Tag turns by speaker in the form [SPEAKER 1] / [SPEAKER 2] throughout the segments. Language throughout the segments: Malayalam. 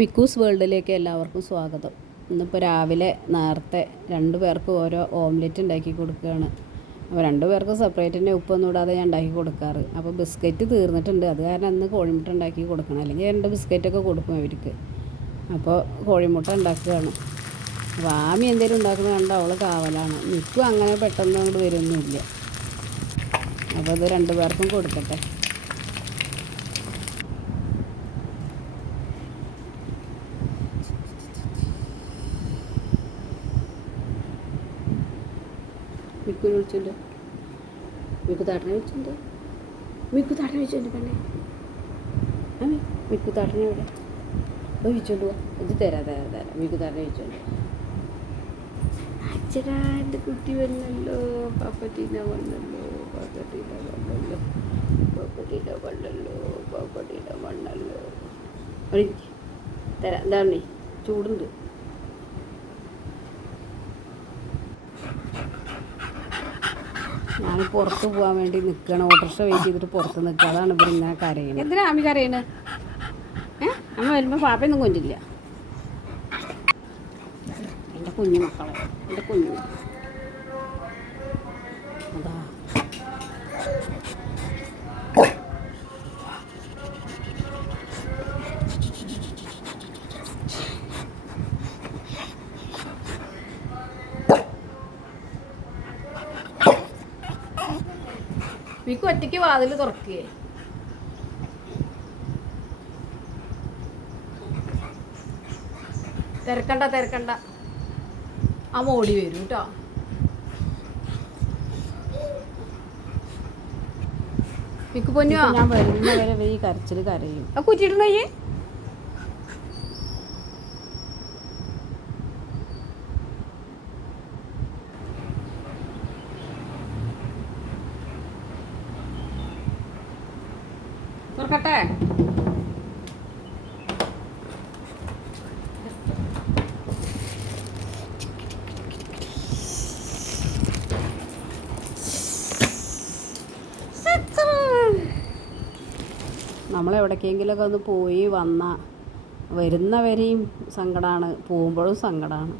[SPEAKER 1] മിക്കൂസ് വേൾഡിലേക്ക് എല്ലാവർക്കും സ്വാഗതം. ഇന്നിപ്പോൾ രാവിലെ നേരത്തെ രണ്ട് പേർക്ക് ഓരോ ഓംലെറ്റ് ഉണ്ടാക്കി കൊടുക്കുകയാണ്. അപ്പോൾ രണ്ട് പേർക്ക് സെപ്പറേറ്റ് തന്നെ ഉപ്പൊന്നും ഇടാതെ ഞാൻ ഉണ്ടാക്കി കൊടുക്കാറ്. അപ്പോൾ ബിസ്ക്കറ്റ് തീർന്നിട്ടുണ്ട്. അത് കാരണം അന്ന് കോഴിമുട്ട ഉണ്ടാക്കി കൊടുക്കണം. അല്ലെങ്കിൽ രണ്ട് ബിസ്ക്കറ്റൊക്കെ കൊടുക്കും അവർക്ക് അപ്പോൾ കോഴിമുട്ട ഉണ്ടാക്കുകയാണ്. വാമി എന്തെങ്കിലും ഉണ്ടാക്കുന്നത് കണ്ട അവൾ കാവലാണ്. മിക്കും അങ്ങനെ പെട്ടെന്ന് അങ്ങോട്ട് വരുമൊന്നുമില്ല അപ്പോൾ ഇത് രണ്ട് പേർക്കും കൊടുക്കട്ടെ. മിക്കുനെ വിളിച്ചുണ്ട്. മിക്കു താട്ടനെ വിളിച്ചുണ്ട്. മിക്കു താട്ടനെ വിളിച്ചുണ്ട് പെണ്ണെ. ആ മിക്കു താട്ടനെ പോയി വിളിച്ചോണ്ട് പോവാ ഇത് തരാം തരാം തരാം. മിക്കു താട്ടനെ വിളിച്ചോണ്ട്. അച്ഛനാ എന്റെ കുട്ടി വന്നല്ലോ പാപ്പട്ടീന വന്നല്ലോ പാപ്പട്ടീന വന്നല്ലോ പാപ്പട്ടീന വന്നല്ലോ പാപ്പട്ടീന ഒരു തരാം എന്താണ് ചൂടുണ്ട്. ഞാൻ പുറത്ത് പോകാൻ വേണ്ടി നിൽക്കണം ഓട്ടോറിക്ഷ വെയിറ്റ് ചെയ്തിട്ട് പുറത്ത് നിൽക്കുക അതാണ് ഇവർ ഇങ്ങനെ കരയുന്നത് എന്തിനാ അമ്മി കരയണത് ഏഹ് അമ്മ വരുമ്പോൾ പാപ്പയൊന്നും കൊഞ്ചില്ല. എന്റെ കുഞ്ഞു മക്കളെ എന്റെ കുഞ്ഞു മിക്കു ഒറ്റയ്ക്ക് വാതിൽ തുറക്കേ. തിരക്കണ്ട തിരക്കണ്ട. ആ മോടി വരും കേട്ടോ വിക്ക് പൊന്നു? ഞാൻ വരുന്നവരെ ഈ കരച്ചിൽ കരയും. ആ കുറ്റിയിട്ടുണ്ടോ ഈ തുറക്കട്ടെ? നമ്മളെവിടേക്കെങ്കിലൊക്കെ ഒന്ന് പോയി വന്ന വരുന്നവരെയും സങ്കടമാണ് പോകുമ്പോഴും സങ്കടമാണ്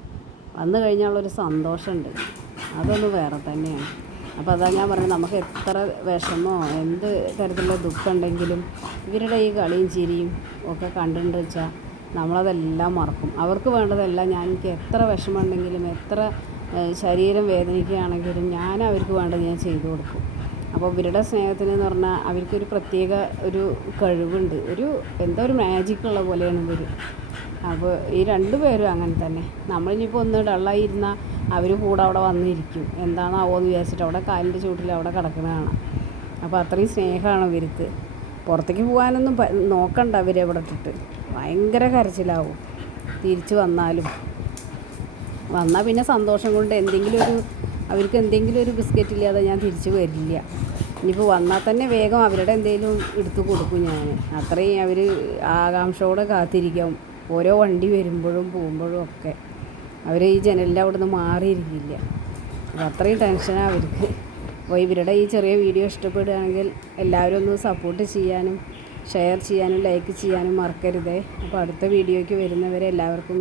[SPEAKER 1] വന്നു കഴിഞ്ഞാലുള്ളൊരു സന്തോഷമുണ്ട്. അതൊന്ന് വേറെ തന്നെയാണ്. അപ്പോൾ അതാ ഞാൻ പറഞ്ഞത് നമുക്ക് എത്ര വിഷമോ എന്ത് തരത്തിലുള്ള ദുഃഖം ഉണ്ടെങ്കിലും ഇവരുടെ ഈ കളിയും ചിരിയും ഒക്കെ കണ്ടിട്ടുണ്ട് വെച്ചാൽ നമ്മളതെല്ലാം മറക്കും. അവർക്ക് വേണ്ടതെല്ലാം ഞാൻ എനിക്ക് എത്ര വിഷമമുണ്ടെങ്കിലും എത്ര ശരീരം വേദനിക്കുകയാണെങ്കിലും ഞാൻ അവർക്ക് വേണ്ടത് ഞാൻ ചെയ്തു കൊടുക്കും. അപ്പോൾ ഇവരുടെ സ്നേഹത്തിന് എന്ന് പറഞ്ഞാൽ അവർക്കൊരു പ്രത്യേക ഒരു കഴിവുണ്ട്. ഒരു എന്തോ ഒരു മാജിക്കുള്ള പോലെയാണ് ഇവർ അപ്പോൾ ഈ രണ്ട് പേരും അങ്ങനെ തന്നെ. നമ്മളിനിപ്പോൾ ഒന്ന് ഡള്ളായി ഇരുന്നാൽ അവർ കൂടെ അവിടെ വന്നിരിക്കും. എന്താണാവോ എന്ന് വിചാരിച്ചിട്ട് അവിടെ കാലിന്റെ ചൂട്ടിൽ അവിടെ കിടക്കണ കാണാം. അപ്പോൾ അത്രയും സ്നേഹമാണ് ഇവർക്ക്. പുറത്തേക്ക് പോകാനൊന്നും നോക്കണ്ട അവർ എവിടെ ഇട്ടിട്ട്. ഭയങ്കര കരച്ചിലാവും. തിരിച്ച് വന്നാലും. വന്നാൽ പിന്നെ സന്തോഷം കൊണ്ട് എന്തെങ്കിലും ഒരു അവർക്ക് എന്തെങ്കിലും ഒരു ബിസ്ക്കറ്റ് ഇല്ലാതെ ഞാൻ തിരിച്ച് വരില്ല. ഇനിയിപ്പോൾ വന്നാൽ തന്നെ വേഗം അവരുടെ എന്തെങ്കിലും എടുത്തു കൊടുക്കും ഞാൻ അത്രയും അവർ ആകാംക്ഷയോടെ കാത്തിരിക്കും. ഓരോ വണ്ടി വരുമ്പോഴും പോകുമ്പോഴും ഒക്കെ അവർ ഈ ജനലിന്റെ അവിടെ നിന്ന് മാറിയിരിക്കില്ല. അപ്പോൾ അത്രയും ടെൻഷനാണ് അവർക്ക്. അപ്പോൾ ഇവരുടെ ഈ ചെറിയ വീഡിയോ ഇഷ്ടപ്പെടുകയാണെങ്കിൽ എല്ലാവരും ഒന്ന് സപ്പോർട്ട് ചെയ്യാനും ഷെയർ ചെയ്യാനും ലൈക്ക് ചെയ്യാനും മറക്കരുതേ. അപ്പോൾ അടുത്ത വീഡിയോയ്ക്ക് വരുന്നവരെ എല്ലാവർക്കും